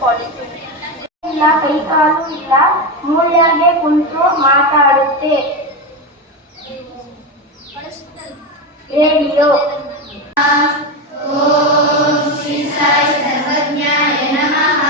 Polythene. ಇಲ್ಲ, ಕೈಕಾಲು ಇಲ್ಲ, ಮೂಲ್ಯಾಗೆ ಕುಂತು ಮಾತಾಡುತ್ತೆ. ರೇಡಿಯೋ. ಓಂ ಶ್ರೀ ಸಾಯಿ ಸರ್ವಜ್ಞಾಯ ನಮಃ.